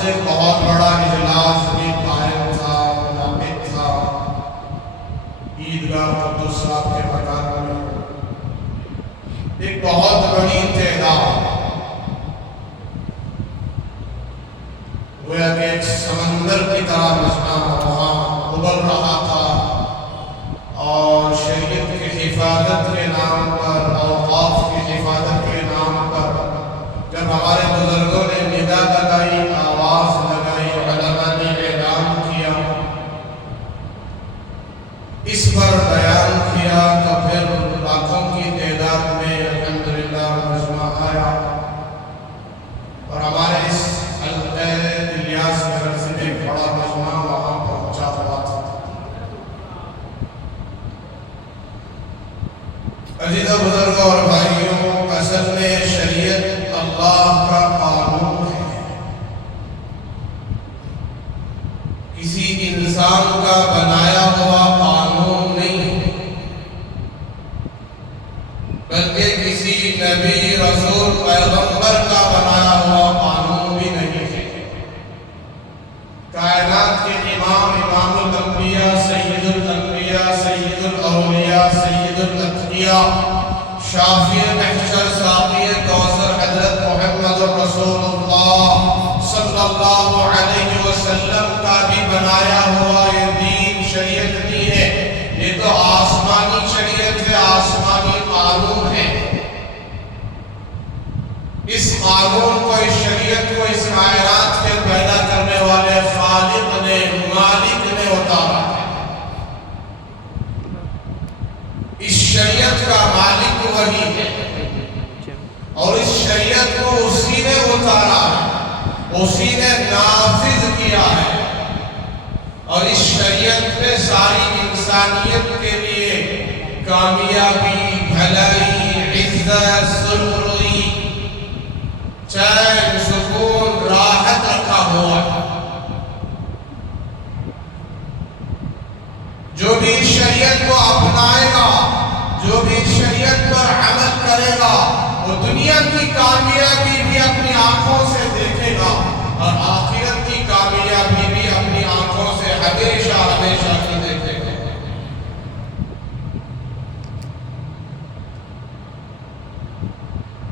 سے بہت بڑا اجلاس بھی قائم تھا، منعقد تھا عیدگاہ قدس صاحب کے مکان میں۔ ایک بہت بڑی تعداد، گویا کہ ایک سمندر کی طرح مجمع وہاں ابل رہا تھا، اور شریعت کی حفاظت کے نام پر، اوقاف کی حفاظت کے نام پر جب ہمارے بزرگوں نے ندا لگائی، آواز لگائی، علماء نے اعلان کیا، اس پر بیان کیا، تو پھر لاکھوں کی تعداد میں الحمدللہ مجمع آیا، اور ہمارے اس حلقہ الیاس نگر سے ایک بڑا مجمع وہاں پہنچا ہوا تھا۔ عزیزوں، بزرگوں اور بھائیوں، اصل میں شریعت اللہ کا قانون ہے، کسی انسان کا بنایا ہوا قانون نہیں ہے، بلکہ کسی نبی، رسول، پیغمبر کا بنایا ہوا قانون بھی نہیں ہے۔ کائنات کے امام، امام الانبیاء، سید الانبیاء، سید الاولیاء، سید الاتقیاء، شافی محشر، ساقی کوثر، حضرت محمد رسول اللہ صلی اللہ علیہ وسلم کا بھی بنایا ہوا یہ دین، شریعت نہیں ہے، یہ تو آسمانی شریعت ہے، آسمانی قانون ہے۔ اس قانون کو، اس شریعت کو اس کائنات کے پیدا کرنے والے خالق نے، مالک نے اتارا ہے۔ اس شریعت کا مالک وہی ہے، اور اس شریعت کو اسی نے اتارا ہے، اسی نے نافذ کیا ہے، اور اس شریعت میں ساری انسانیت کے لیے کامیابی، بھلائی، عزت، سرخروئی، چین، سکون، راحت رکھا ہوا ہے۔ جو بھی اس شریعت کو اپنائے گا، جو بھی اس شریعت پر عمل کرے گا، وہ دنیا کی کامیابی بھی اپنی آنکھوں سے دیکھے گا، اور آخرت کی کامیابی بھی اپنی آنکھوں سے ہمیشہ ہمیشہ کی دیکھے گا۔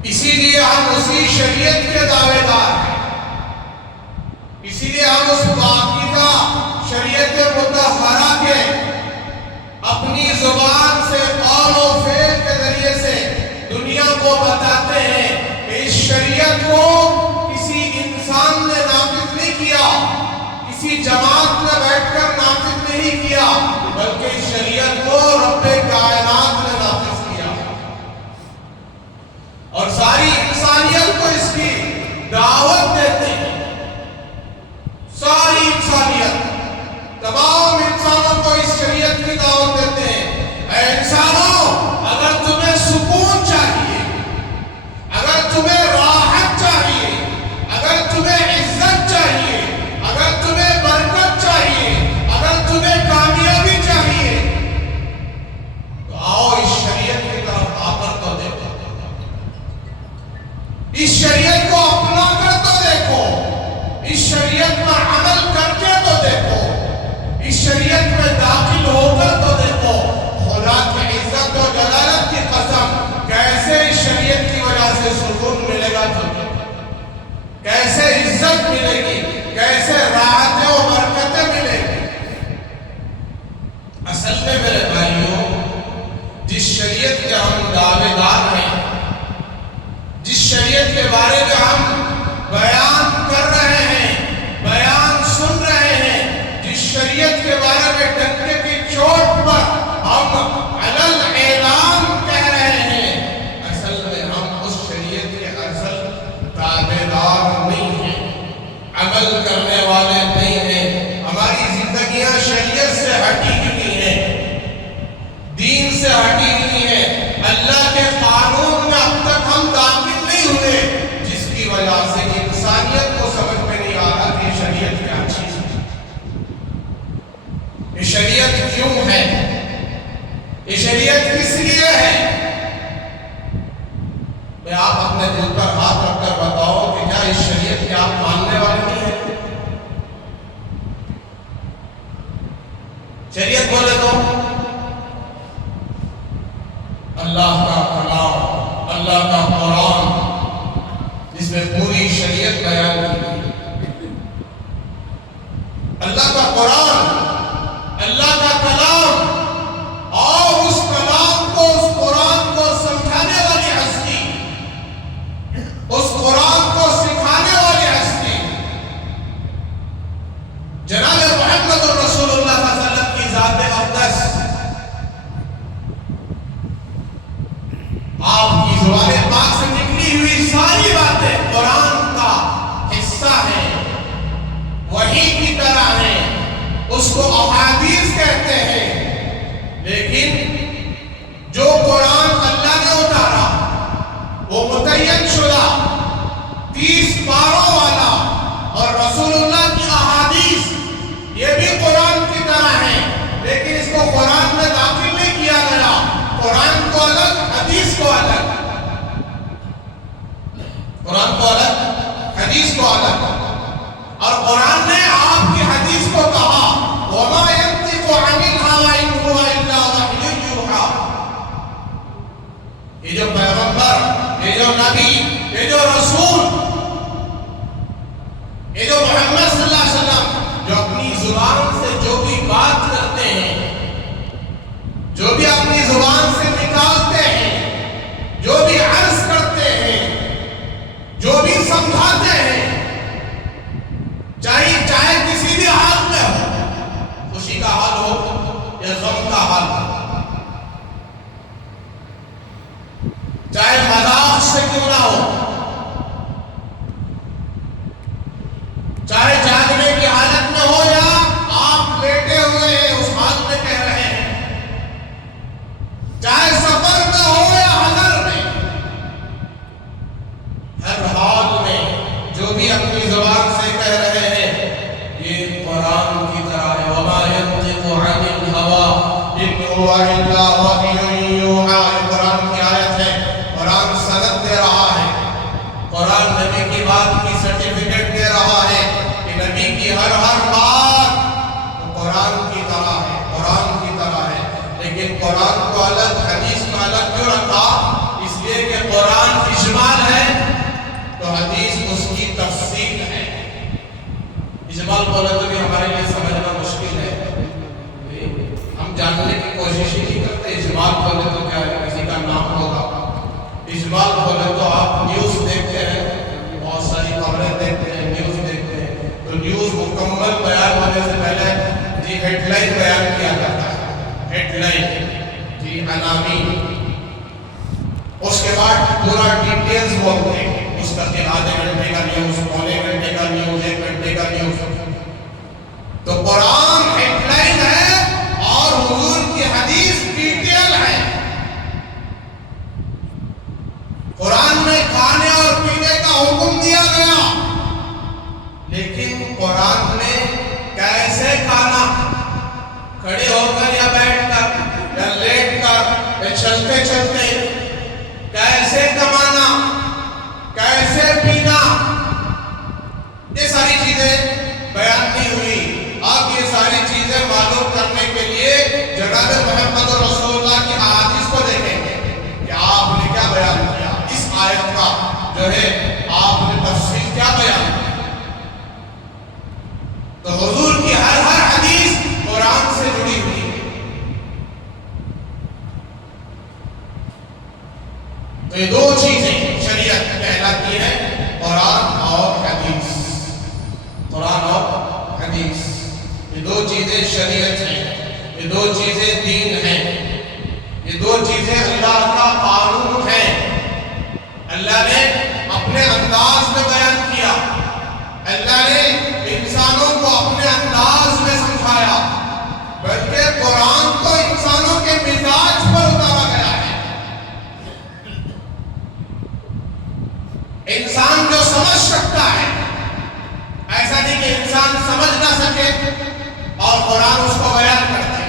اسی لیے ہم اسی شریعت کے دعوے دار ہیں، اسی لیے ہم اس پاکیزہ شریعت مطہرہ کے اپنی زبان سے، قول و فعل کے ذریعے سے دنیا کو بتاتے ہیں کہ اس شریعت کو کسی انسان نے نافذ نہیں کیا، کسی جماعت نے بیٹھ کر نافذ نہیں کیا، بلکہ اس شریعت کو رب کائنات نے نافذ کیا، اور ساری انسانیت کو اس کی دعوت دیتے ہیں۔ ساری انسانیت، تمام انسانوں کو اس شریعت کی دعوت دیتے ہیں۔ اے انسانوں، اگر تمہیں سکون چاہیے، اگر تمہیں راحت چاہیے، اگر تمہیں عزت چاہیے، اگر تمہیں برکت چاہیے، اگر تمہیں کامیابی چاہیے، تو آؤ اس شریعت کی طرف آ کر تو دیکھو، اس شریعت کو اپنا کر تو دیکھو، اس شریعت پر عمل کر کے تو دیکھو، اس شریعت میں داخل ہو کر تو دیکھو۔ خدا کی عزت و جلالت کی قسم، کیسے اس شریعت کی وجہ سے سکون ملے گا تمہیں، کیسے عزت ملے گی، کیسے راحتیں و برکتیں ملے گی۔ اصل میں میرے بھائیوں، جس شریعت کے ہم دعوے دار ہیں، جس شریعت کے بارے میں ہم بیان کر رہے ہیں، بیان سن رہے ہیں، جس شریعت کے بارے میں ڈنکے کی چوٹ پر ہم علل اعلان کہہ رہے ہیں، اصل میں ہم اس شریعت کے اصل تابع دار نہیں ہیں، عمل کرنے والے نہیں ہیں۔ ہماری زندگیاں شریعت سے ہٹی ہوئی ہیں، دین سے ہٹی ہوئی ہیں، اللہ کے قانون میں اب تک ہم داخل نہیں ہوئے، جس کی وجہ سے انسانیت کو سمجھ میں نہیں آ رہا کہ شریعت کیا چیز ہے، یہ شریعت کیوں ہے، یہ شریعت کس لیے ہے۔ میں آپ اپنے دل پر ہاتھ رکھ کر بتاؤ کہ کیا اس شریعت کے آپ ماننے والے نہیں ہیں؟ اللہ کا کلام، اللہ کا قرآن، جس میں پوری شریعت بیان کی گئی۔ اللہ کا قرآن، اللہ کا کلام، اور اس کلام کو، اس قرآن کو سمجھانے والی ہستی، اس قرآن کو سکھانے والی ہستی جناب محمد رسول اللہ صلی اللہ علیہ وسلم کی ذات اقدس۔ آپ کی زبان پاک سے نکلی ہوئی ساری باتیں قرآن کا حصہ ہیں، وحی کی طرح ہیں، اس کو احادیث کہتے ہیں۔ لیکن جو قرآن اللہ نے اتارا وہ متعین شدہ 30 پاروں والا، اور رسول اللہ کی احادیث یہ بھی قرآن کی طرح ہے، لیکن اس کو قرآن میں داخل نہیں کیا گیا۔ قرآن کو الگ، حدیث کو الگ، قرآن کو الگ، حدیث کو الگ۔ اور قرآن نے آپ کی حدیث کو کہا وَمَا يَنطِقُ عَنِ الْهَوَىٰ إِنْ هُوَ إِلَّا وَحْيٌ يُوحَىٰ۔ یہ جو پیغمبر، یہ جو نبی، یہ جو رسول، یہ جو محمد صلی اللہ علیہ وسلم، جو اپنی زبان سے جو بھی بات کرتے ہیں، جو بھی اپنی زبان سے نکالتے ہیں، جو بھی عرض کرتے ہیں، جو بھی سمجھاتے ہیں، چاہے کسی بھی حال میں ہو، خوشی کا حال ہو یا غم کا حال ہو، چاہے مذاق سے کیوں نہ ہو، چاہے جاگنے کی حالت میں ہو یا آپ لیٹے ہوئے ہیں اس حال میں کہہ رہے ہیں، چاہے سفر میں ہو یا حضر میں، ہر حال میں جو بھی اپنی زبان سے کہہ رہے ہیں یہ قرآن کی طرح ہے۔ وَمَا يَنطِقُ عَنِ الْهَوَىٰ إِنْ هُوَ إِلَّا وَحْيٌ يُوحَىٰ۔ یہ قرآن کی آیت ہے، قرآن سند دے رہا ہے، قرآن نبی کی بات کی سرٹیفکیٹ دے رہا ہے کہ نبی کی ہر بات قرآن کی طرح ہے، قرآن کی طرح ہے۔ لیکن قرآن کو الگ، حدیث کو الگ کیوں رکھا؟ اس لیے کہ قرآن اجمال ہے تو حدیث اس کی تفصیل ہے۔ اجمال بولے تو بھی ہمارے لیے سمجھنا مشکل ہے، ہم جاننے کی کوشش ہی نہیں کرتے۔ اجمال بولے تو کیا ہے، کسی کا نام ہوگا۔ اجمال بولے تو آپ نیوز دیکھتے ہیں، بہت ساری خبریں دیکھتے ہیں، نیوز دیکھتے ہیں، تو نیوز مکمل بیان ہونے سے پہلے جی ہیڈ لائن بیان کیا جاتا ہے، ہیڈ لائن، جی عناوین، اس کے بعد پورا ڈیٹیلز بولتے ہیں، اس کا آدھے گھنٹے کا نیوز، پونے گھنٹے کا نیوز، 1 گھنٹے کا نیوز۔ تو قرآن ہیڈ لائن ہے اور حضور کی حدیث ڈیٹیل ہے۔ قرآن میں کھانے اور پینے کا حکم دیا گیا، لیکن قرآن میں کیسے کھانا، کھڑے ہو کر یا بیٹھ کر یا لیٹ کر یا چلتے چلتے، کیسے کمانا، کیسے پینا، یہ ساری چیزیں بیان نہیں ہوئی۔ آپ یہ ساری چیزیں معلوم کرنے کے لیے جناب محمد رسول اللہ کی احادیث کو دیکھیں گے کہ آپ نے کیا بیان کیا، اس آیت کا جو ہے آپ نے تفصیل کیا بیان کی۔ تو حضور کی ہر حدیث قرآن سے جڑی ہوئی ہے۔ تو یہ دو چیزیں شریعت کہلاتی ہیں، قرآن اور حدیث، قرآن اور حدیث، یہ دو چیزیں شریعت ہیں، یہ دو چیزیں دین ہیں، یہ دو چیزیں اللہ کا قانون ہے۔ اللہ نے اپنے انداز میں بیان کیا، اللہ نے انسانوں کو اپنے انداز میں سمجھایا، بلکہ قرآن کو انسانوں کے مزاج پر اتارا گیا ہے۔ انسان جو سمجھ سکتا ہے، ایسا نہیں کہ انسان سمجھ نہ سکے اور قرآن اس کو بیان کرتا ہے،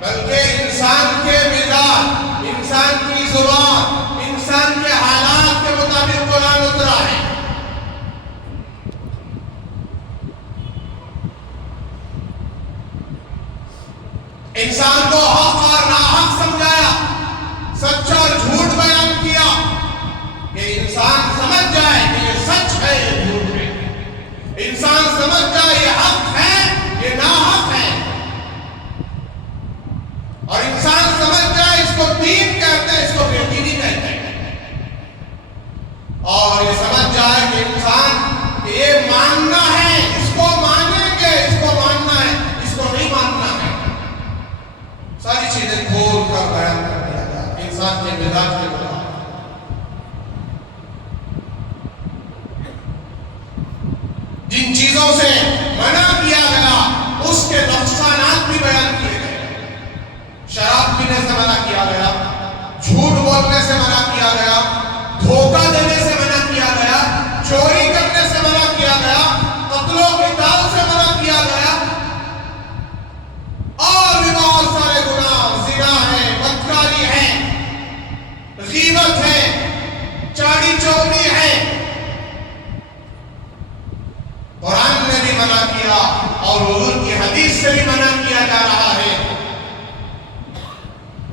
بلکہ انسان کے مزاج، انسان کی زبان، انسان کے حالات کے مطابق قرآن اترا ہے۔ انسان کو حق اور ناحق سمجھایا، سچ اور سے منع کیا گیا، دھوکہ دینے سے منع کیا گیا، چوری کرنے سے منع کیا گیا، قتل و قتال سے منع کیا گیا، اور بھی بہت سارے گناہ، زنا ہے، بدکاری ہے، غیبت ہے، چاڑی چوری ہے، قرآن نے بھی منع کیا اور حضور کی حدیث سے بھی منع کیا جا رہا ہے۔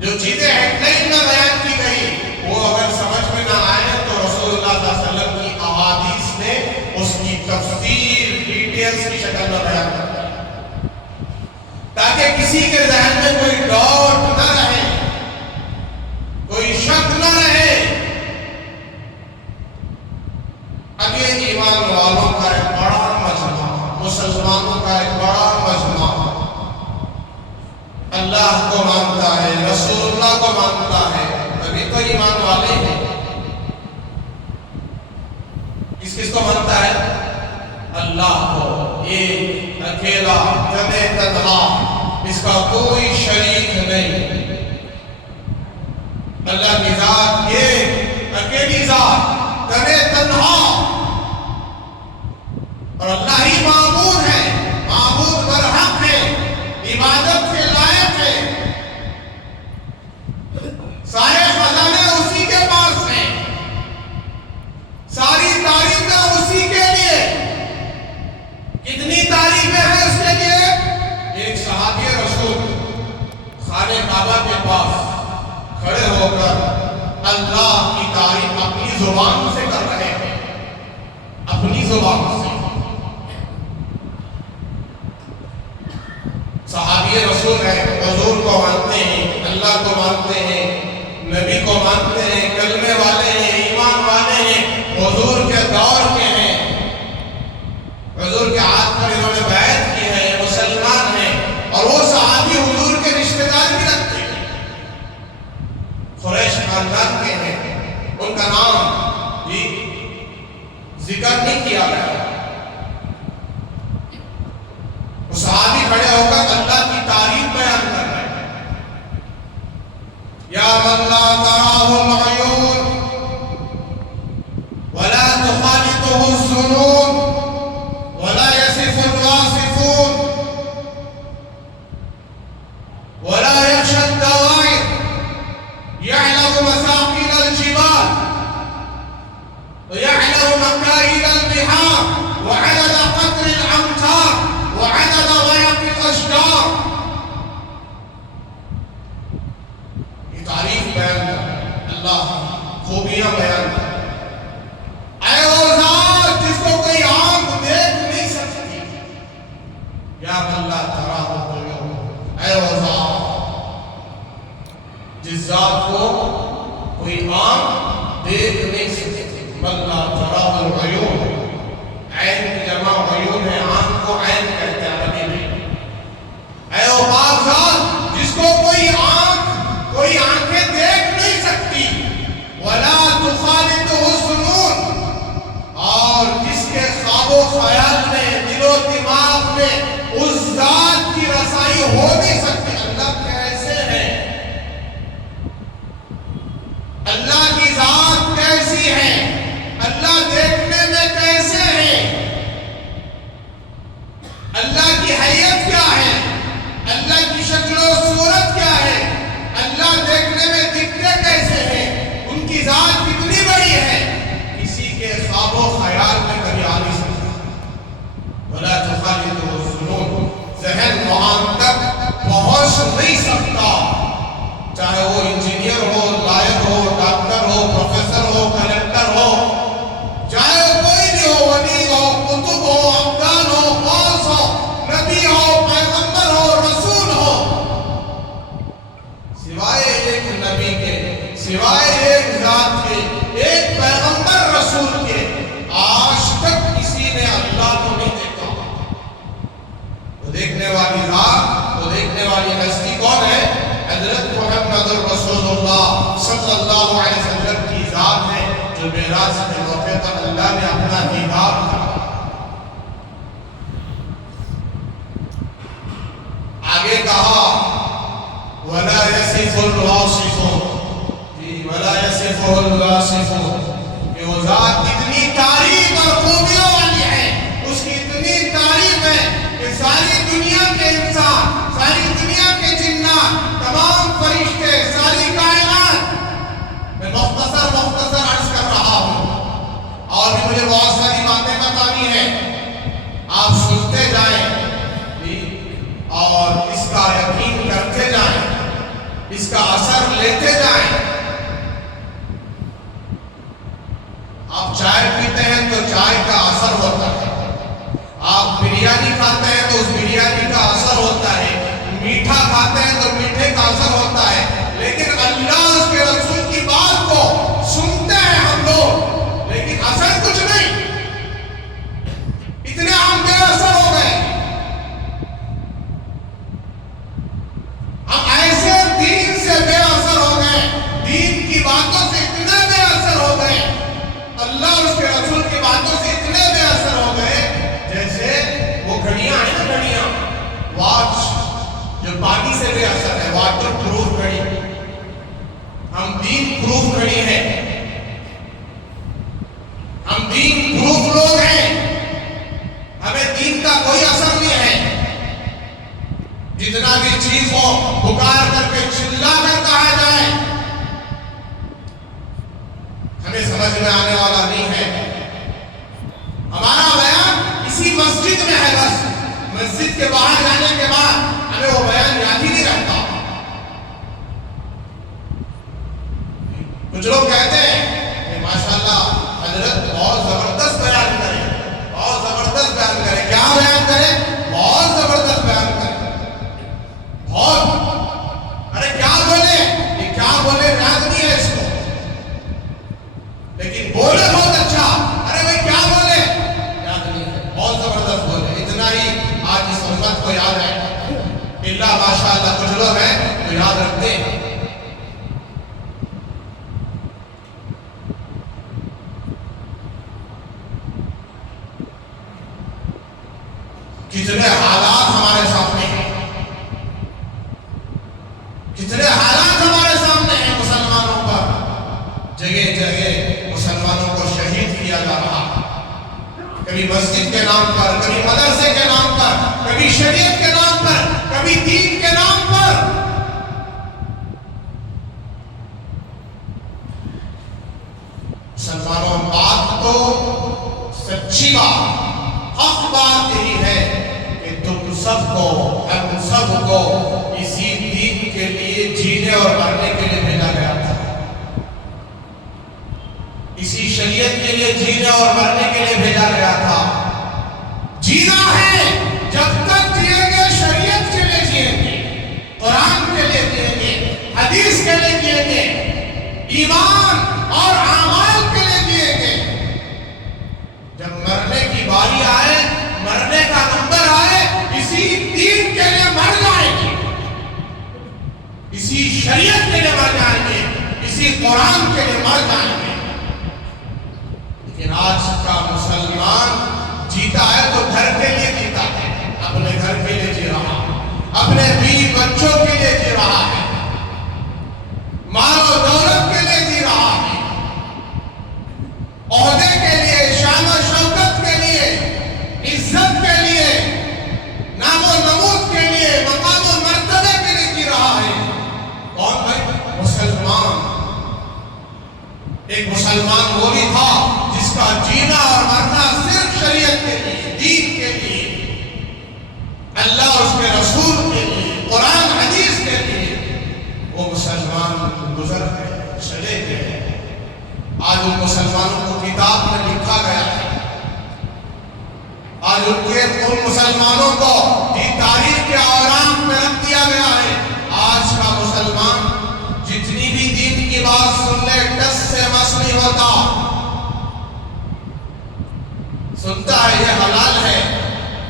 جو چیزیں ہیڈ لائن میں بیان کی گئی وہ اگر سمجھ میں نہ آئے تو رسول اللہ صلی اللہ علیہ وسلم کی احادیث نے اس کی تفسیر ڈیٹیلز کی شکل میں بیان کرتا ہے تاکہ کسی کے ذہن میں کوئی ڈاؤٹ نہ رہے، کوئی شک نہ رہے۔ اب یہ ایمان والوں کا ایک بڑا مجمع، مسلمانوں کا ایک بڑا مجمع اللہ کو مانتا ہے، رسول اللہ کو مانتا ہے، ابھی تو ایمان والے ہیں۔ کس کو مانتا ہے؟ اللہ کو، ایک اکیلا تنے تنہا، اس کا کوئی شریک نہیں۔ اللہ کی ذات ایک اکیلی ذات، تنے تنہا، اور اللہ ہی معبود ہے، معبود برحق ہے، عبادت کے لائق ہے۔ سارے خزانے اسی کے پاس ہیں، ساری تعریفیں اسی کے لیے۔ کتنی تعریفیں ہیں اس کے لیے؟ ایک صحابی رسول خانہ کعبہ کے پاس کھڑے ہو کر اللہ کی تعریف اپنی زبان سے کر رہے ہیں، اپنی زبان سے۔ صحابی رسول ہیں، حضور کو مانتے ہیں، اللہ کو مانتے ہیں، نبی کو مانتے ہیں، کلمے والے ہیں، ایمان والے ہیں، حضور کے دور کے ہیں، حضور کے ہاتھ پر انہوں نے بیعت کی ہے، مسلمان ہیں، اور وہ صحابی حضور کے رشتہ دار بھی رکھتے ہیں، قریش خاندان کے ہیں، ان کا نام بھی ذکر نہیں کیا گیا۔ وہ صحابی کھڑے ہو کر اللہ کی تعریف بیان کر رہے ہیں۔ یا من لا تراہ العیون ولا تخالطه الظنون ولا يصف الواصفون ولا يخشى الدوائر يعلم مثاقيل الجبال ويعلم مكائد البحار وعدد قطر الأمطار وعدد غيق الأشجار۔ یہ تعریف بیان کر، اللہ خوبیاں بیان کر۔ اے وہ ذات جس کو کوئی آنکھ دیکھ نہیں سکتی، یا من لا تراہ العیون، اے وہ ذات جس ذات کو کوئی آنکھ دیکھ نہیں سکتی، من لا تراہ العیون، عین کی جمع عیون ہے، آنکھ کو عین کہتے ہیں عربی میں۔ اے وہ پاک ذات جس کو کوئی آنکھیں دیکھ نہیں سکتی، ولا تخالطه الظنون، اور جس کے خواب و خیال میں، دل و دماغ میں اس ذات کی رسائی ہو نہیں سکتی۔ اللہ کیسے ہے؟ اللہ کی ذات کیسی ہے؟ اللہ دیکھنے میں کیسے ہے؟ اللہ کی حیت کیا ہے؟ اللہ کی شکل و صورت کیا ہے؟ اللہ دیکھنے میں دکھتے کیسے ہیں؟ ان کی ذات کتنی بڑی ہے؟ کسی کے خواب و خیال میں کبھی آ نہیں سکتا۔ ولا تخالطه الظنون، ذہن وہاں تک پہنچ نہیں سکتا، چاہے وہ انجینئر ہو، لائر ہو، ڈاکٹر ہو، پروفیسر ہو، کلکٹر ہو، چاہے وہ کوئی بھی ہو، ولی ہو، قطب ہو، ابدال ہو، غوث ہو، نبی ہو، پیغمبر ہو، رسول ہو، سوائے ایک نبی کے، سوائے ایک ذات کے، ایک پیغمبر رسول کے، آج تک کسی نے اللہ کو نہیں دیکھا۔ وہ دیکھنے والی ذات، وہ دیکھنے والی ہستی کون ہے؟ حضرت محمد رسول اللہ صلی اللہ علیہ وسلم کی ذات ہے، جو معراج کے موقع پر اللہ نے اپنا دیدار کیا۔ آگے کہا وَلَا يَصِفُ الْوَاصِفُونَ، ولا یصفہ الواصفون، کہ وہ ذات اتنی تعریف اور خوبیوں والی ہے، اس کی اتنی تعریف ہے کہ ساری دنیا کے انسان، ساری دنیا کے جنات، تمام فرشتے، ساری کائنات، میں مختصر عرض کر رہا ہوں، اور بھی مجھے بہت ساری باتیں بتانی ہیں، آپ سنتے جائیں اور اس کا یقین کرتے جائیں، اس کا اثر لیتے جائیں۔ آپ چائے پیتے ہیں تو چائے کا اثر ہوتا ہے، آپ بریانی کھاتے ہیں تو اس بریانی کا اثر ہوتا ہے، میٹھا کھاتے ہیں تو میٹھے کا اثر ہوتا ہے، لیکن اللہ اور اس کے رسول کی بات کو سنتے ہیں ہم لوگ، لیکن اثر کچھ نہیں، اتنے ہم بے اثر ہو گئے، ہم ایسے دین سے بے اثر ہو گئے، دین کی باتوں سے اتنے بے اثر ہو گئے، اللہ اور اس کے رسول کی باتوں سے اتنے بے اثر ہو گئے، جیسے وہ گھڑیاں ہیں نا، گھڑیاں، واچ جو پانی سے بے اثر ہے، واٹر پروف گھڑی، ہم دین پروف گھڑی ہیں، ہم دین پروف لوگ ہیں، ہمیں دین کا کوئی اثر نہیں ہے، جتنا بھی چیخو پکار کر کے چلا کر کہا جائے ہمیں سمجھ میں آنے والا نہیں ہے، ہمارا بیان اسی مسجد میں ہے، بس مسجد کے باہر جانے کے بعد ہمیں وہ بیان یاد ہی نہیں رہتا۔ کچھ لوگ کہتے ہیں کہ ماشاءاللہ حضرت بہت زبردست بیان کریں، بہت زبردست بیان کریں، کیا بیان کریں؟ بہت زبردست بیان کریں، بہت، ارے کیا بولے، یہ کیا بولے یاد نہیں ہے اس کو، لیکن بولے بہت اچھا، ارے بھائی کیا بولے یاد نہیں ہے، بہت زبردست بولے، اتنا ہی آج اس امت کو یاد ہے، اللہ ماشاءاللہ کچھ لوگ ہیں جو یاد رکھتے ہیں۔ کتنے حالات ہمارے سامنے ہیں، کتنے حالات ہمارے سامنے ہیں، مسلمانوں پر جگہ جگہ مسلمانوں کو شہید کیا جا رہا ہے، کبھی مسجد کے نام پر، کبھی مدرسے کے نام پر، کبھی شریعت کے نام پر، کبھی دین کے نام پر۔ مسلمانوں، بات تو سچی بات، حق بات یہی ہے کہ تم سب کو، ہم سب کو اسی دین کے لیے جینے اور مرنے کے لیے بھیجا گیا تھا، اسی شریعت کے لیے جینے اور مرنے کے لیے بھیجا گیا تھا۔ جینا ہے، جب تک جیئیں گے شریعت کے لیے جیئیں گے، قرآن کے لیے جیئیں گے، حدیث کے لیے جیئیں گے، ایمان اور اعمال کے لیے جیئیں گے۔ جب مرنے کی باری آئے، مرنے کا نمبر آئے، اسی دین کے لیے مر جائیں گے، اسی شریعت کے لیے مر جائیں گے، اسی قرآن کے لیے مر جائیں گے۔ لیکن آج کا مسلمان جیتا ہے تو گھر کے لیے جیتا ہے، اپنے گھر کے لیے جی رہا ہے، اپنے بیوی بچوں کے لیے جی رہا ہے، مال و دولت کے لیے جی رہا ہے، عہدے کے لیے، شان و شوکت کے لیے، عزت کے لیے، نام و نمود کے لیے، مقام و مرتبے کے لیے جی رہا ہے۔ کون بھائی؟ مسلمان۔ ایک مسلمان وہ بھی تھا جس کا جینا اور مرنا صرف شریعت کے لیے، دین کے لیے، اللہ اور اس کے رسول کے لیے، قرآن حدیث کے لیے، وہ مسلمان گزر گئے، چلے گئے۔ آج ان مسلمانوں کو کتاب میں لکھا گیا ہے، آج ان مسلمانوں کو تاریخ کے اوراق میں رکھ دیا گیا ہے۔ آج کا مسلمان جتنی بھی دین کی بات سن لے، ٹس سے مس نہیں ہوتا، سنتا ہے یہ حلال ہے،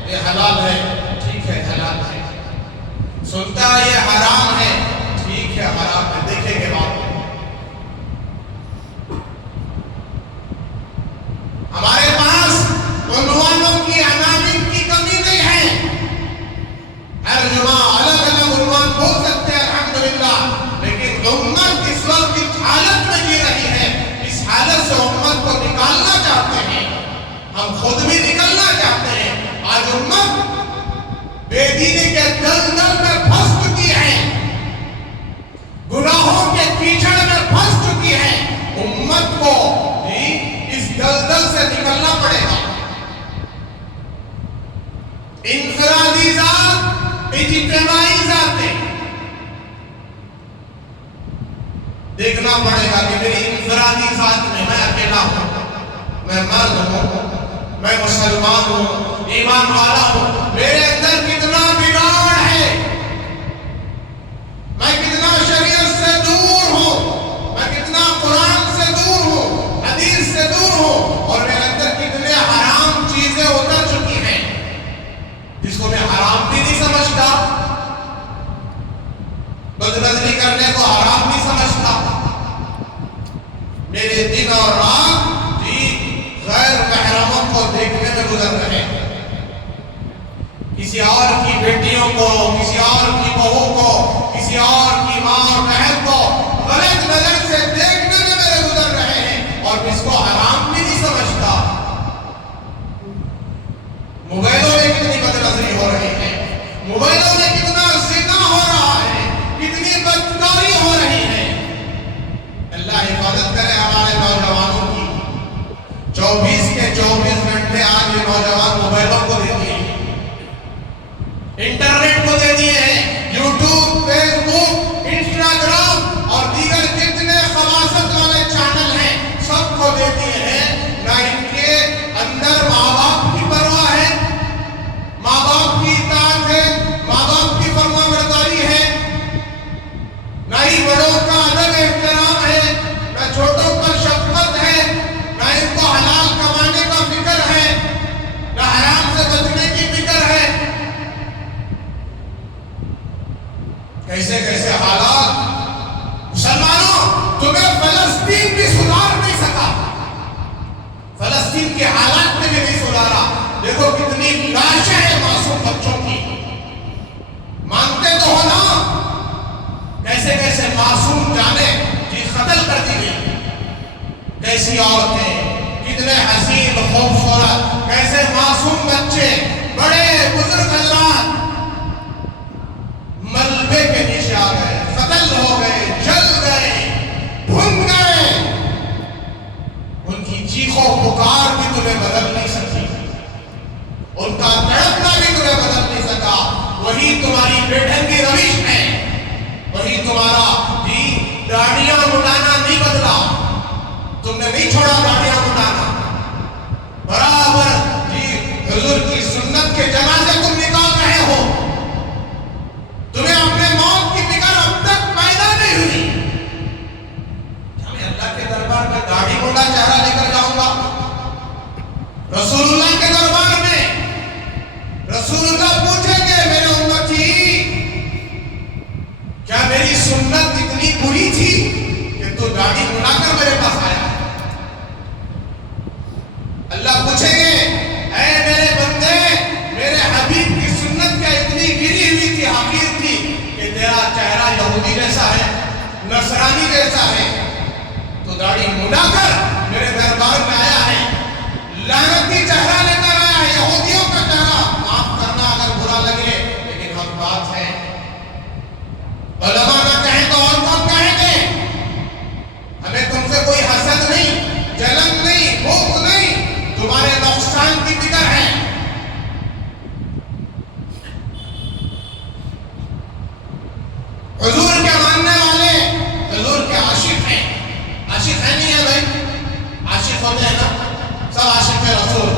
یہ حلال ہے، ٹھیک ہے حلال ہے، سنتا ہے یہ حرام ہے، ٹھیک ہے حرام ہے، دیکھیں گے بات۔ ہمارے پاس عنوانوں کی عناوین کی کمی نہیں ہے، امت کو اس دلدل سے نکلنا پڑے گا. انفرادی ذات، اجتماعی ذاتیں دیکھنا پڑے گا کہ میری انفرادی ذات میں اکیلا ہوں، میں مرد ہوں، میں مسلمان ہوں، ایمان والا ہوں، میرے اندر کتنا بگاڑ ہے، میں کتنا شریعت سے دور ہوں، میں کتنا قرآن سے دور ہوں، حدیث سے دور ہوں، اور میرے اندر کتنے حرام چیزیں اتر چکی ہیں جس کو میں حرام بھی نہیں سمجھتا، بدنظری کرنے کو حرام نہیں سمجھتا. میرے دن اور رات غیر محرموں کو دیکھنے میں گزر رہے ہیں، کسی اور کی بیٹیوں کو، کسی اور کی بہو کو، کسی اور کی ماں اور بہن کو غلط نظر سے دیکھنے میں میرے گزر رہے ہیں، اور اس کو حرام بھی نہیں سمجھتا. موبائلوں میں کتنی بدنظری ہو رہی ہے، موبائلوں میں کتنا زنا ہو رہا ہے، کتنی بدکاری ہو رہی ہے. اللہ حفاظت کرے ہمارے نوجوانوں کی. 24 کے 24 گھنٹے آج یہ نوجوان موبائلوں کو دے دیے ہیں، انٹرنیٹ کو دے دیے ہیں، یوٹیوب، فیس بک، انسٹاگرام اور دیگر جتنے خباثت والے چینل ہیں سب کو دے دیے ہیں. نہ ان کے اندر ماں باپ کی پرواہ ہے، ماں باپ کی اطاعت ہے، ماں باپ کی فرما برداری ہے، نہ ہی بڑوں کا ادب احترام ہے، نہ چھوٹوں پر شفقت ہے، نہ ان کو حلال کمانے کا فکر ہے، نہ حرام سے بچنے کی فکر ہے. کیسے کیسے حالات. مسلمانوں، تمہیں فلسطین بھی سدھار نہیں سکا، فلسطین کے حالات میں بھی نہیں سدھارا. دیکھو کتنی لاشیں ہیں معصوم بچوں کی، مانتے تو ہو نا کیسے کیسے معصوم جانیں جی قتل کر دی گئی، کیسی عورتیں، کتنے حسین خوبصورت، کیسے معصوم بچے، بڑے بزرگ حضرات ملبے کے نیچے آ گئے، قتل ہو گئے، جل گئے، بھن گئے. ان کی چیخوں پکار بھی تمہیں بدل نہیں سکی، ان کا تڑپنا بھی تمہیں بدل نہیں سکا. وہی تمہاری بےڈھنگی روش ہے، وہی تمہارا داڑیاں مڈانا نہیں بدلا. تم نے نہیں چھوڑا داڑیاں مڈانا، برابر حضور کی سنت کے جنازے تم نکال رہے ہو. تمہیں اپنے موت کی فکر اب تک پیدا نہیں ہوئی. میں اللہ کے دربار میں داڑھی مڈا چہرہ لے کر جاؤں گا؟ رسول اللہ کے دربار میں رسول اللہ پوچھیں گے میرے امتی، کیا میری سنت اتنی بری تھی کہ تو داڑھی مڈا کر میرے پاس آیا؟ اللہ پوچھیں گے اے میرے بندے، میرے حبیب کی سنت کیا اتنی گری ہوئی تھی، حقیر تھی کہ تیرا چہرہ یہودی جیسا ہے، نصرانی جیسا ہے، تو داڑھی مڈا کر میرے دربار میں آیا ہے، لعنتی چہرہ لے کر آیا ہے، یہودیوں کا چہرہ. معاف کرنا اگر برا لگے، لیکن حق بات ہے. علماء نہ کہیں تو اور کون کہیں گے؟ ہمیں تم سے کوئی حسد نہیں، جلن نہیں، بھوک نہیں، تمہارے نقصان کی فکر ہے. حضور کے ماننے والے حضور کے عاشق ہیں. عاشق ہے نہیں ہے بھائی؟ عاشق ہوتے ہیں نا، سب عاشق رسول،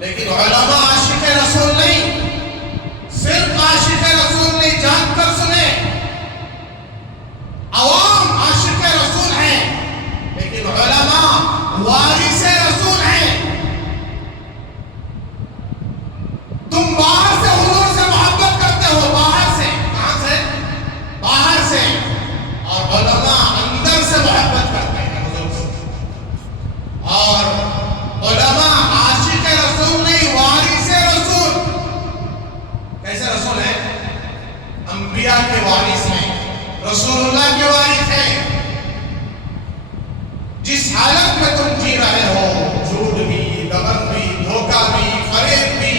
لیکن علماء عاشق رسول نہیں. صرف عاشق رسول نہیں، جان کر سنے، عوام عاشق رسول ہیں، لیکن علماء وارث رسول ہیں. تم باہر سے حضور سے محبت کرتے ہو، باہر سے. کہاں سے؟ باہر سے. اور علماء اندر سے محبت کرتے ہیں حضور سے. اور علماء عاشق رسول نہیں، وارث رسول. کیسے رسول ہیں؟ انبیاء کے وارث ہیں، رسول اللہ کے وارث ہیں. جس حالت میں تم جی رہے ہو، جھوٹ بھی، دغل بھی، دھوکہ بھی، فریب بھی،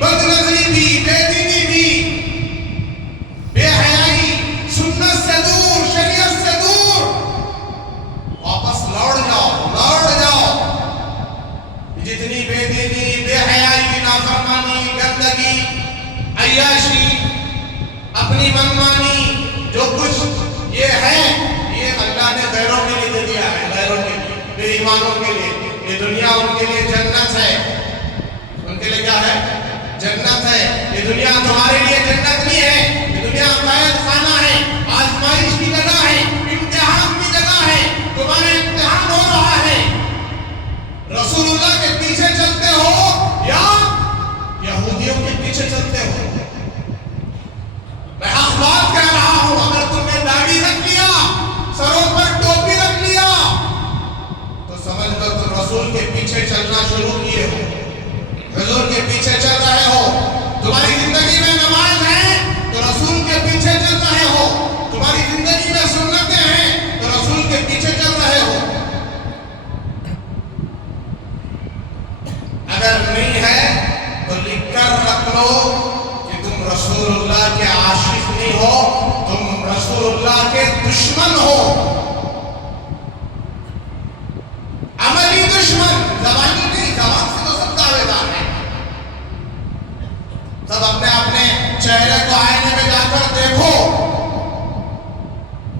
بدنظری بھی، بے دینی بھی، بے حیائی، سنت سے دور، شریعت سے دور، واپس لوٹ ایمانوں کے لیے یہ دنیا ان کے لیے جنت ہے. ان کے لیے کیا ہے؟ جنت ہے. یہ دنیا تمہارے لیے جنت نہیں ہے. یہ دنیا قید خانہ ہے، آزمائش کی جگہ ہے، امتحان کی جگہ ہے. تمہارا امتحان ہو رہا ہے. رسول اللہ کے پیچھے چلتے ہو یا یہودیوں کے پیچھے چلتے ہو؟ میں حق بات کہہ رہا ہوں. اگر تم نے داڑھی رکھ لیا، سروں پر ٹوپی رکھ لیا، تو سمجھ لو تم رسول کے پیچھے چلنا شروع کیے ہو، حضور کے پیچھے چل رہے ہو. تمہاری زندگی میں نماز ہے تو رسول کے پیچھے چل رہے ہو. تمہاری زندگی میں سنتیں ہیں تو رسول کے پیچھے چل رہے ہو. اگر نہیں ہے تو لکھ کر رکھ لو کہ تم رسول اللہ کے عاشق نہیں ہو، تم رسول اللہ کے دشمن ہو. عملی دشمن، زبانی نہیں. زبان سے تو سب دعوے دار ہیں. سب اپنے اپنے چہرے کو آئینے میں جا کر دیکھو.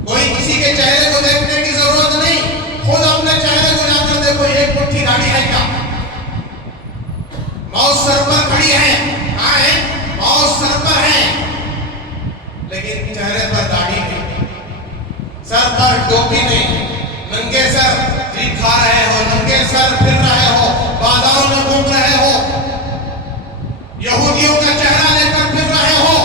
کوئی کسی کے چہرے کو دیکھنے کی ضرورت نہیں. خود اپنے چہرے کو جا کر دیکھو. ایک مٹھی داڑھی ہے کیا؟ موت سر پر کھڑی ہے. کہاں ہے؟ موت سر پر ہے، لیکن چہرے پر داڑھی نہیں، سر پر ٹوپی نہیں. ننگے سر کھا رہے ہو، ننگے سر پھر رہے ہو، بازاروں میں گھوم رہے ہو، یہودیوں کا چہرہ لے کر پھر رہے ہو.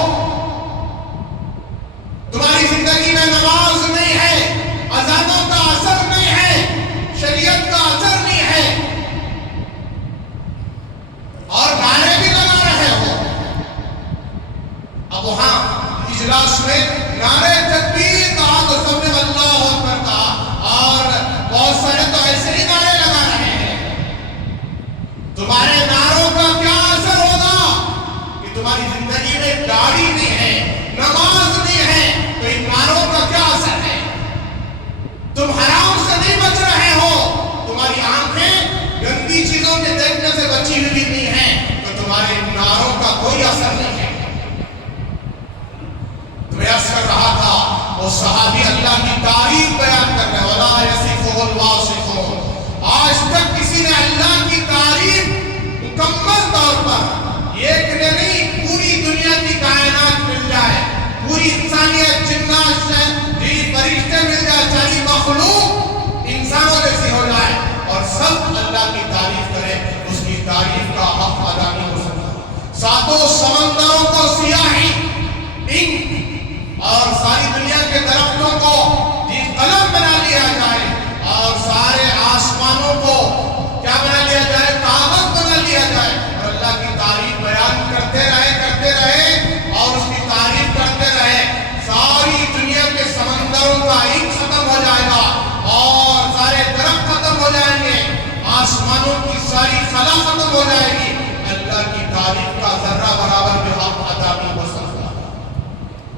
تمہاری زندگی میں نماز نہیں ہے، اذانوں کا اثر نہیں ہے، شریعت کا اثر نہیں ہے، اور نعرے بھی لگا رہے ہو. اب وہاں اجلاس میں نعرے تکبیر کہا تو سب نے اللہ اکبر کہا، اور بہت سارے تو ایسے ہی نعرے لگا رہے ہیں. تمہارے نعروں کا کیا اثر ہوگا کہ تمہاری زندگی میں داڑھی نہیں ہے، نماز نہیں ہے، تو ان نعروں کا کیا اثر ہے؟ تم حرام سے نہیں بچ رہے ہو، تمہاری آنکھیں گندی چیزوں کے دیکھنے سے بچی ہوئی نہیں ہیں، تو تمہارے نعروں کا کوئی اثر نہیں ہے. تمہیں عرض کر رہا تھا وہ صحابی اللہ کی تعریف بیان کر رہے وَلَا يَصِفُهُ الْوَاصِفُونَ. آج تک کسی نے اللہ کی تعریف مکمل طور پر ایک نے نہیں، پوری دنیا کی کائنات مل جائے، پوری انسانیت، جنات، فرشتے مل جائے، ساری مخلوق انسانوں جیسی ہو جائے اور سب اللہ کی تعریف کرے، اس کی تعریف کا حق ادا نہیں ہو سکتا. ساتوں سمندروں کو سیاہی، انک اور ساری دنیا کے درختوں کو قلم بنا لیا جائے، اور سارے آسمانوں کو کیا بنا لیا جائے؟ کاغذ بنا لیا جائے، اور اللہ کی تعریف بیان کرتے رہے اور اس کی تعریف کرتے رہے. ساری دنیا کے سمندروں کا انک ختم ہو جائے گا اور سارے درخت ختم ہو جائیں گے، آسمانوں کی ساری خلا ختم ہو جائے گی، اللہ کی تعریف کا ذرہ برابر بھی حق ادا نہیں ہو سکتا.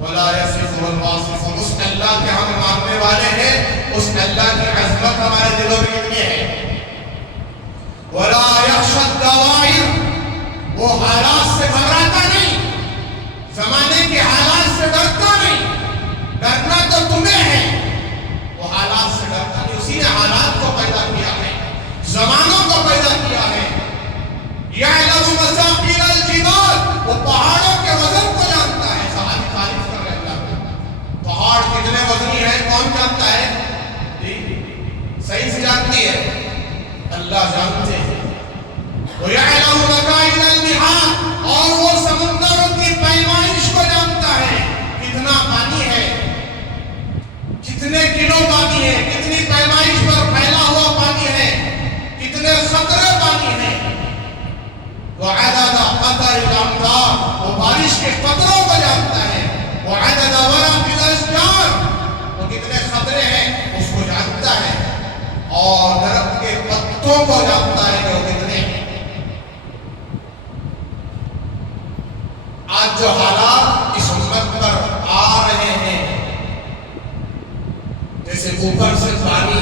وَلَا يَصِفُهُ الْوَاصِفُونَ. اس اللہ کے ہم ماننے والے ہیں، اس اللہ کی عظمت ہمارے دلوں میں کتنی ہے. وَلَا يَخْشَى الدَّوَائِرَ. وہ حالات سے گھبراتا نہیں، زمانے کے حالات سے ڈرتا نہیں. ڈرنا تو تمہیں ہے، وہ حالات سے ڈرتا نہیں. اسی نے حالات کو پیدا کیا ہے، زمانوں کو پیدا کیا ہے. يَعْلَمُ مَسَاقِيلَ الْجِبَالِ. وہ پہاڑوں کے وزن کو جانتا ہے. صحابی تعریف کر رہے اللہ، پہاڑ کتنے وزنی ہے کون جانتا ہے؟ سائنس جانتی ہے، اللہ جانتے ہیں. وَيَعْلَمُ مَكَائِنَ الْبِحَارِ. اور وہ سمندروں کی پیمائش کو جانتا ہے، کتنا پانی ہے، کتنے کلو پانی ہے، کتنی پیمائش پر پھیلا ہوا پانی ہے، کتنے خطرے پانی ہے. وَعَدَدَ قَطَرِ الْأَمْطَارِ. وہ بارش کے قطروں کو جانتا ہے. وَعَدَدَ وَرَقِ الْأَشْجَارِ. وہ کتنے خطرے ہیں اس کو جانتا ہے، اور درخت کے پتوں کو جانتا ہے کہ وہ کتنے ہیں. آج جو حالات اس امت پر آ رہے ہیں، جیسے اوپر سے پانی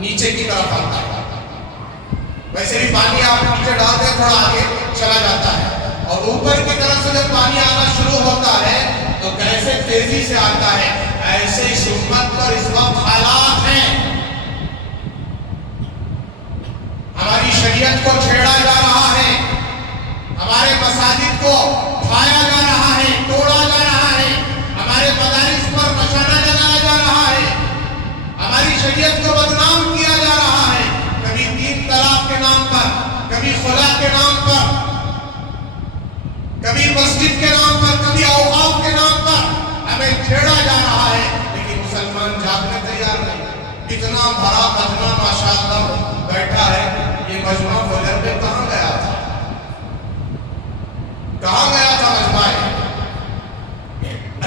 نیچے کی طرف آتا ہے، ویسے بھی پانی آپ نیچے ڈالتے ہیں تھوڑا آگے چلا جاتا ہے، اور اوپر کی طرف سے جب پانی آنا شروع ہوتا ہے تو کیسے تیزی سے آتا ہے. ایسے اس امت پر اس وقت حالات ہیں. کو چھیڑا جا رہا ہے، ہمارے مساجد کو کھایا جا رہا ہے، توڑا جا رہا ہے، ہمارے مدارس پر نشانہ لگایا جا رہا ہے، ہماری شریعت کو بدنام کیا جا رہا ہے، کبھی 3 طلاق کے نام پر، کبھی خلا کے نام پر، کبھی مسجد کے نام پر، کبھی اوقاف کے نام پر ہمیں چھیڑا جا رہا ہے، لیکن مسلمان جاگنے تیار نہیں۔ اتنا بھرا مجمع ماشاءاللہ بیٹھا ہے، یہ مجمع فجر میں کہاں گیا تھا؟ کہاں گیا تھا مجمع؟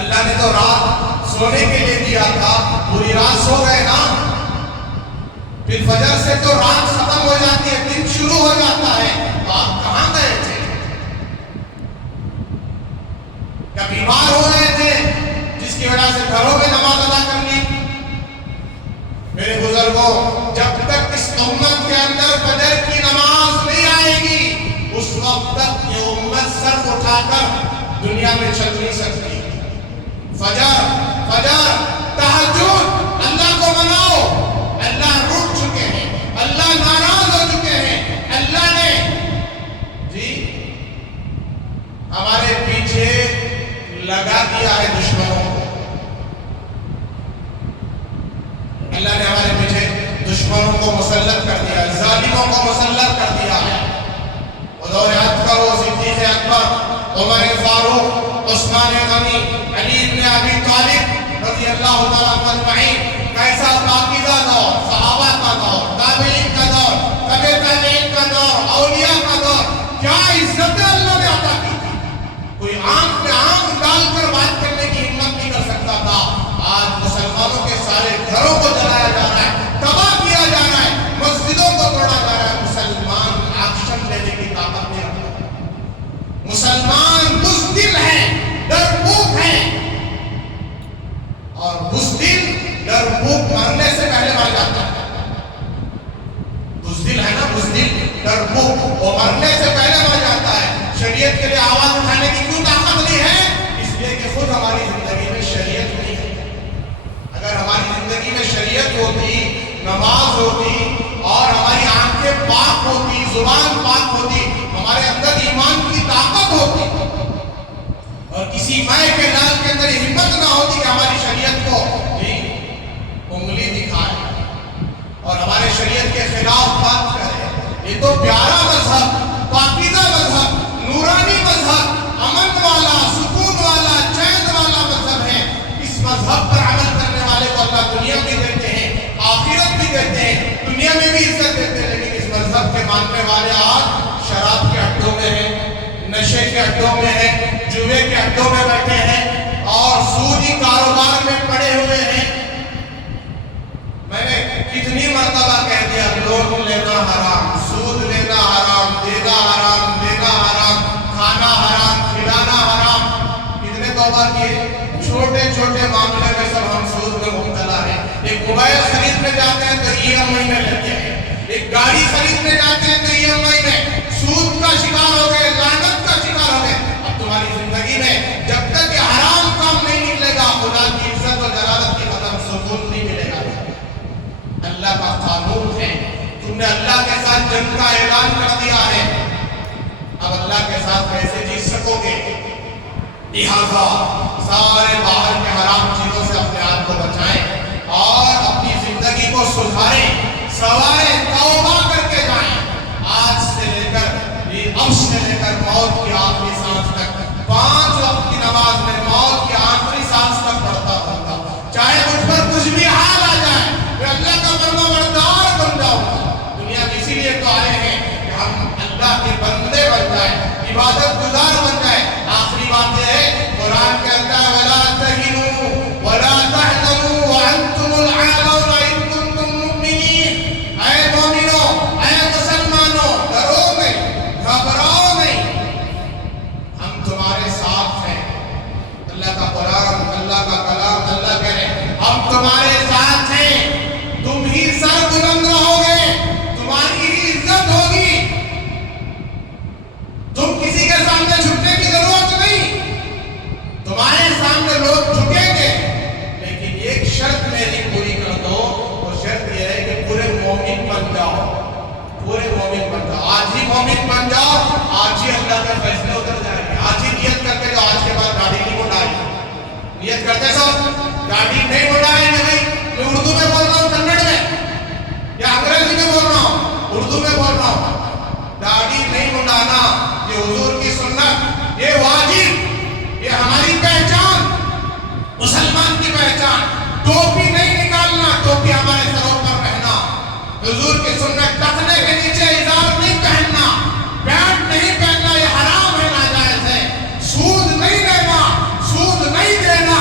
اللہ نے تو رات سونے کے لیے دیا تھا، پوری رات سو گئے نا، پھر فجر سے تو رات ختم ہو جاتی ہے، دن شروع ہو جاتا ہے، تو آپ کہاں گئے تھے؟ کیا بیمار ہو رہے تھے جس کی وجہ سے گھروں میں نماز ادا کر لی؟ میرے بزرگوں، جب تک اس امت کے اندر فجر کی نماز نہیں آئے گی، اس وقت تک یہ امت سر اٹھا کر دنیا میں چل نہیں سکتی۔ فجر تہجد، اللہ کو مناؤ، اللہ روٹ چکے ہیں، اللہ ناراض ہو چکے ہیں، اللہ نے ہمارے پیچھے لگا دیا ہے دشمنوں کو، اللہ نے ہمارے پیچھے دشمنوں کو مسلط کر دیا ہے، ظالموں کو مسلط کر دیا ہے۔ اور یاد کرو صدیق اکبر، عمر فاروق، عثمان غنی، علی بن ابی طالب رضی اللہ تعالیٰ عنہ اجمعین، کیسا پاکیزہ دور، صحابہ کا دور، تابعین کا دور، تبع تابعین کا دور، اولیاء کا دور، کیا عزت اللہ نے عطا کی تھی، کوئی آنکھ میں آنکھ ڈال کر بات کرنے کی ہمت نہیں کر سکتا تھا۔ آج مسلمانوں کے سارے گھروں کو جلایا جا رہا ہے، تباہ کیا جا رہا ہے، مسجدوں کو توڑا جا رہا ہے، مسلمان ایکشن لینے کی طاقت نہیں رکھتا، مسلمان بزدل ہے، ڈرپوک ہے، اور بزدل ڈرپوک مرنے سے پہلے مر جاتا ہے۔ بزدل ہے نا، بزدل ڈرپوک، وہ مرنے سے پہلے مر جاتا ہے۔ شریعت کے لیے آواز اٹھانے کی کیوں طاقت نہیں ہے؟ اس لیے کہ خود ہماری زندگی میں شریعت نہیں ہے۔ اگر ہماری زندگی میں شریعت ہوتی، نماز ہوتی، اور ہماری آنکھیں پاک ہوتی، زبان پاک ہوتی، ہمارے اندر ایمان کی طاقت ہوتی، اور کسی مائع کے لال کے اندر ہمت نہ ہوتی کہ ہماری شریعت کو انگلی دکھائے اور ہمارے شریعت کے خلاف بات کرے۔ یہ تو پیارا مذہب، پاکیزہ مذہب، نورانی مذہب، امن والا، سکون والا، چین والا مذہب ہے۔ اس مذہب پر عمل کرنے والے کو اللہ دنیا بھی دیتے ہیں، آخرت بھی دیتے ہیں، دنیا میں بھی عزت دیتے ہیں، لیکن اس مذہب کے ماننے والے آج شراب کے اڈوں میں ہیں، نشے کے اڈوں میں ہیں، جوئے کے اڈوں میں بیٹھے ہیں، اور سودی کاروبار میں پڑے ہوئے ہیں۔ میں نے کتنی مرتبہ کہہ دیا، لون لینا حرام، سود لینا حرام، دینا حرام، لینا حرام، کھانا حرام، کھلانا حرام۔ کتنے توبہ کیے؟ چھوٹے چھوٹے معاملے میں سب ہم سود میں مبتلا ہیں۔ ایک موبائل خریدنے جاتے ہیں تو EMI میں لیتے ہیں، ایک گاڑی خریدنے جاتے ہیں تو EMI میں، سود کا شکار ہو گئے، لعنت کا شکار ہو گئے۔ اب تمہاری زندگی میں جب تک یہ حرام کام نہیں نکلے گا، خدا کی عزت و جلالت کی قدم سکون نہیں ملے گا۔ اللہ کا قانون ہے، تم نے اللہ کے ساتھ جنگ کا اعلان کر دیا ہے، اب اللہ کے ساتھ کیسے جیت سکو گے؟ لہٰذا سارے باہر کے حرام چیزوں سے اپنے آپ کو بچائیں اور اپنی زندگی کو سدھاریں، سواریں، توبہ کر کے جائیں۔ آج سے لے کر اب سے لے کر موت کی آخری سانس تک 5 وقت کی نماز میں موت کی آخری سانس تک پڑھتا ہوگا، چاہے مجھ پر کچھ بھی حال آ جائے، میں اللہ کا فرما بردار بن جاؤں گا۔ دنیا میں اسی لیے تو آئے ہیں کہ ہم اللہ کے بندے بن جائیں، عبادت گزار بن جائیں۔ آخری بات یہ ہے، قرآن کہتا ہے وَلَا تَهِنُوا وَلَا تَحْزَنُوا وَأَنْتُمُ الْأَعْلَوْنَ إِن كُنتُم مُؤْمِنِينَ۔ مومن بن جاؤ، آج ہی مومن بن جاؤ، آج ہی اللہ کے فیصلے اتر جائیں گے. آج ہی نیت کرتے جو آج کے بعد گاڑی نہیں اڑائیں گے. نیت کرتے سب گاڑی نہیں اڑائیں گے. میں اردو میں بول رہا ہوں کنڑ میں یا انگریزی میں بول رہا ہوں؟ اردو میں بول رہا ہوں. داڑھی نہیں اڑانا یہ حضور کی سنت، یہ واجب، یہ ہماری پہچان، مسلمان کی پہچان. ٹوپی نہیں نکالنا، ٹوپی ہمارے سروں پر رہنا. حضور کی سنت ٹخنے کے نیچے ازار نہیں پہننا، پینٹ نہیں پہننا، یہ حرام ہے، ناجائز ہے. سود نہیں لینا، سود نہیں دینا،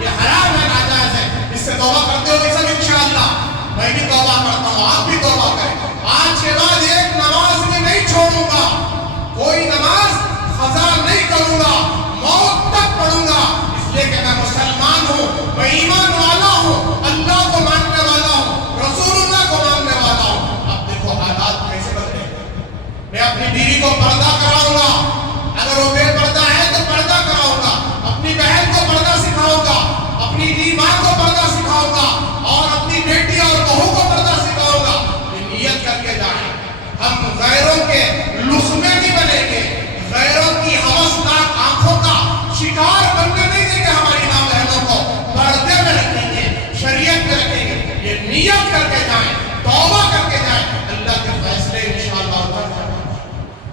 یہ حرام ہے، ناجائز ہے. اس سے توبہ کرتے ہو سب انشاءاللہ. میں بھی توبہ کرتا ہوں، آپ بھی توبہ کریں. آج کے بعد ایک نماز بھی نہیں چھوڑوں گا، کوئی نماز قضا نہیں کروں گا، موت تک پڑھوں گا. اس لیے کہ میں مسلمان ہوں، میں ایمان والا ہوں، اللہ کو ماننے والا ہوں، رسول اللہ کو ماننے والا ہوں. اب دیکھو حالات کیسے بدلے. میں اپنی بیوی کو پردہ کراؤں گا، اگر وہ بے پردہ ہے تو پردہ کراؤں گا. اپنی بہن کو پردہ سکھاؤں گا، اپنی ماں کو پردہ سکھاؤں گا، اور اپنی بیٹی اور بہو کو پردہ سکھاؤں گا. یہ نیت کر کے جائیں. ہم غیروں کے لقمے نہیں بنیں گے، غیروں کی ہوسناک آنکھوں کا شکار بننے نہیں دیں گے. ہماری ماں بہنوں کو پردے میں رکھیں گے، شریعت میں رکھیں گے. یہ نیت کر کے جائیں، توبہ کر کے جائیں، اللہ کے فیصلے انشاءاللہ اتر جائیں.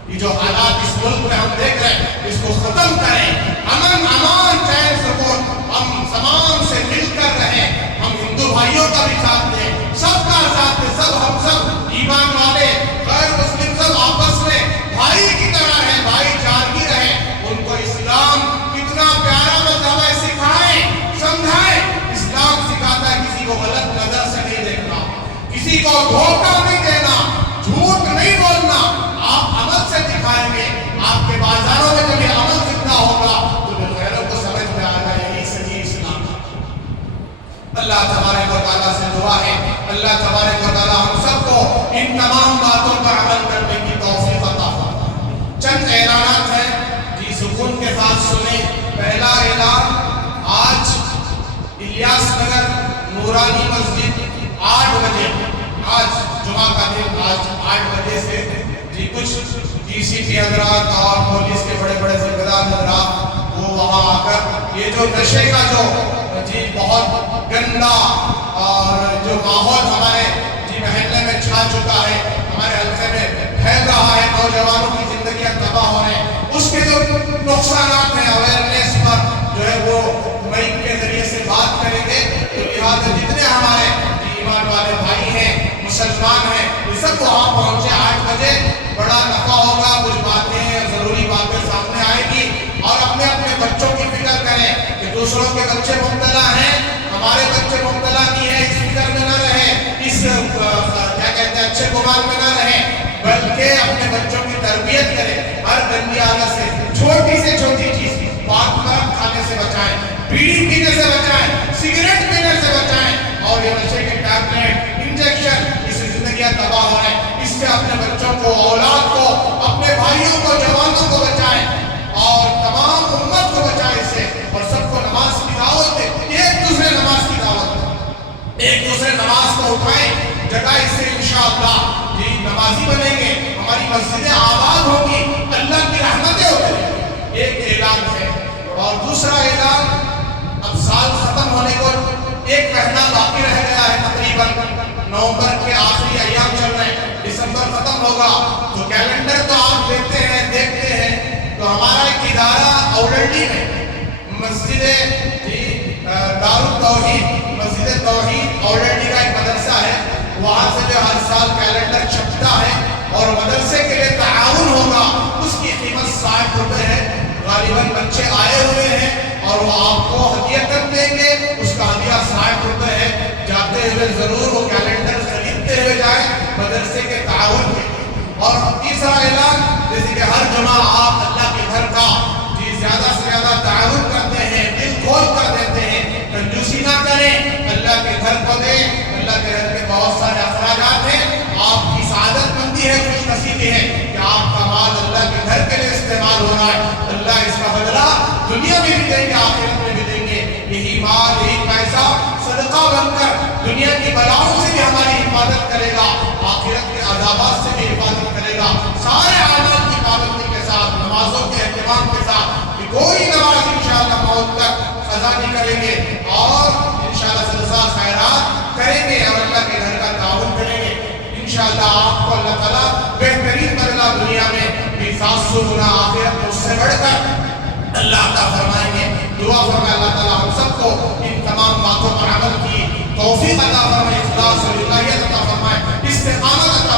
یہ جو حالات اس ملک میں ہم دیکھ رہے ہیں اس کو ختم کریں. امن، امان، چین، سکون، ہم تمام سے مل کر رہیں. ہم ہندو بھائیوں کا بھی ساتھ دیں، سب کا ساتھ دیں. ہم سب ایمان والے غیر مسلم سب آپس میں بھائی کی طرح ہیں، بھائی چارگی رہیں. ان کو اسلام کتنا پیارا مذہب ہے سکھائیں، سمجھائیں. اسلام سکھاتا ہے کسی کو غلط نظر سے نہیں دیکھنا، کسی کو دھوکہ نہیں دینا، جھوٹ نہیں بولنا. آپ عمل سے دکھائیں گے. آپ کے بازاروں میں جب یہ عمل زندہ ہوگا تو غیروں کو سمجھ میں آئے گا یہی صحیح اسلام. اللہ تبارک و تعالیٰ سے دعا ہے، اللہ تبارک و تعالیٰ ہم سب کو ان تمام باتوں پر عمل کرنے کی توفیق عطا فرمائے. چند اعلانات ہیں، جی سکون کے ساتھ سنیں. پہلا اعلان، آج الیاس نگر نورانی مسجد 8 بجے، آج جمعہ کا دن، آج 8 بجے سے جی کچھ ڈی سی پی حضرات اور پولیس کے بڑے بڑے ذمہ حضرات وہ وہاں آ کر یہ جو نشے کا جو جی بہت گندا اور جو ماحول ہمارے جی محلے میں چھا چکا ہے، ہمارے حلقے میں پھیل رہا ہے، نوجوانوں کی زندگیاں تباہ ہو رہے ہیں، اس کے جو نقصانات ہیں اویئرنیس پر جو ہے وہ مائک کے ذریعے سے بات کریں گے. تو لہٰذا جتنے ہمارے ایمان والے بھائی ہیں، مسلمان ہیں، یہ سب وہاں پہنچے 8 بجے. بڑا نفع ہوگا، کچھ باتیں ضروری باتیں سامنے آئے گی. اور اپنے اپنے بچوں کی فکر کریں کہ دوسروں کے بچے مبتلا ہیں، ہمارے بچے مبتلا نہیں ہیں. اس فکر میں نہ رہیں، اس کیا کہتے ہیں اچھے گمان میں نہ رہیں، بلکہ اپنے بچوں کی تربیت کریں. ہر گندی عادت سے، چھوٹی سے چھوٹی چیز پاک کھانے سے بچائیں، بیڑی پینے سے بچائیں، سگریٹ پینے سے بچائیں. اور یہ نشے کے ٹیبلٹ، انجیکشن، اس سے زندگیاں تباہ ہو رہے ہیں. اس سے اپنے بچوں کو، اولاد کو، اپنے بھائیوں کو، جوانوں کو بچائیں اور تمام امت کو بچائیں اس سے. اور سب کو نماز کی دعوت دیں، ایک دوسرے نماز کی دعوت دیں، ایک دوسرے نماز کو اٹھائیں. جگہ اس سے انشاءاللہ جی نمازی بنیں گے، ہماری مسجدیں آباد ہوگی، اللہ کی رحمتیں ہوگی. ایک اعلان ہے. اور دوسرا اعلان، اب سال ختم ہونے کو ایک مہینہ باقی رہ گیا ہے تقریباً. نومبر کے آخری ایام چل رہے ہیں، دسمبر ختم ہوگا. تو کیلنڈر تو آپ دیکھتے ہیں، دیکھتے ہیں. تو ہمارا ایک ادارہ اولڈی میں مسجد دارالتوحید، مسجد توحید اولڈی کا ایک مدرسہ ہے، وہاں سے جو ہر سال کیلنڈر چھپتا ہے اور مدرسے کے لیے تعاون ہوگا. اس کی قیمت 60 روپے ہے. غالباً بچے آئے ہوئے ہیں اور وہ آپ کو ہدیتاً دیں گے. اس کا ہدیہ 60 روپے ہے. جاتے ہوئے ضرور وہ کیلنڈر خریدتے ہوئے جائیں مدرسے کے تعاون کے. اور تیسرا اعلان، جیسے کہ ہر جمعہ آپ اللہ کے گھر کا جی زیادہ سے زیادہ تعاون کرتے ہیں، دل کھول کر دیتے ہیں، کنجوسی نہ کریں، اللہ کے گھر کو دیں. اللہ کے گھر کے بہت سارے اخراجات ہیں. آپ کی سعادت مندی ہے، خوش نصیبی ہے کہ آپ کا مال اللہ کے گھر کے لیے استعمال ہو رہا ہے. اللہ اس کا بدلہ دنیا میں بھی دیں گے، آخرت میں بھی دیں گے. یہی مال، یہی پیسہ صدقہ بن کر دنیا کی بلاؤں سے بھی ہماری حفاظت کرے گا، آخرت کے عذابات سے بھی حفاظت انشاءاللہ آپ کو اللہ تعالیٰ بہترین بدلہ دنیا میں بھی 700 گنا آخرت میں اس سے بڑھ کر اللہ عطا فرمائیں گے. دعا فرمائے اللہ تعالیٰ ہم سب کو ان تمام باتوں پر عمل کی توفیق عطا فرمائے، اخلاص اور للہیت عطا فرمائے، استقامت عطا